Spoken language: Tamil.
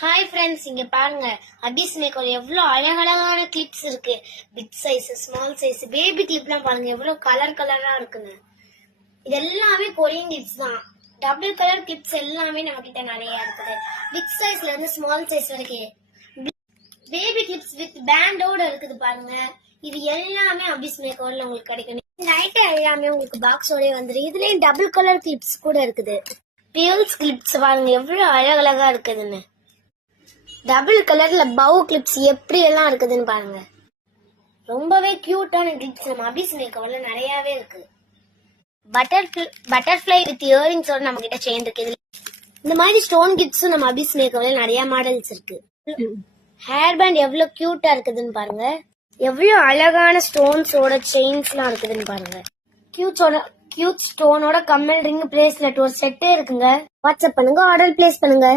ஹாய் ஃப்ரெண்ட்ஸ், இங்க பாருங்க. அபிஸ் மேக்கோல எவ்வளவு அழகழகான கிளிப்ஸ் இருக்கு. Big size, small size, baby கிளிப்லாம் பாருங்க எவ்வளவு கலர் கலரா இருக்குன்னு. இது எல்லாமே கொரியன் கிளிப்ஸ் தான். டபுள் கலர் கிளிப்ஸ் எல்லாமே நம்ம கிட்ட நிறைய இருக்குது. பிக் சைஸ்ல இருந்து ஸ்மால் சைஸ் வரைக்கும் பேபி கிளிப்ஸ் வித் பேண்டோட இருக்குது பாருங்க. இது எல்லாமே அபிஸ் மேக்கோல உங்களுக்கு கிடைக்கும். இந்த ஐட்டம் எல்லாமே உங்களுக்கு பாக்ஸோட வந்துடும். இதுலயும் டபுள் கலர் கிளிப்ஸ் கூட இருக்குது. பியூல்ஸ் கிளிப்ஸ் பாருங்க எவ்வளவு அழகழகா இருக்குதுன்னு. டபுள் கலர்ல பவு கிளிப்ஸ் எப்படி எல்லாம் இருக்குதுன்னு பாருங்க. ரொம்பவே கியூட்டான கிளிப்ஸ் நம்ம அபிஸ் மேக்கோல நிறையவே இருக்கு. பட்டர்ஃபிளை வித் இயரிங்ஸோட நம்ம கிட்ட செயின் இருக்கு. இந்த மாதிரி ஸ்டோன் கிளிப்ஸும் நம்ம அபிஸ் மேக்கோல நிறைய மாடல்ஸ் இருக்கு. ஹேர் பேண்ட் எவ்வளவு கியூட்டா இருக்குதுன்னு பாருங்க. எவ்வளவு அழகான ஸ்டோன்ஸோட செயின்ஸ் எல்லாம் இருக்குதுன்னு பாருங்க. கியூட் ஸ்டோனோட கம்மல் ரிங் பிரேஸ்லெட் ஒரு செட்டே இருக்குங்க. வாட்ஸ்அப் பண்ணுங்க, ஆர்டர் பிளேஸ் பண்ணுங்க.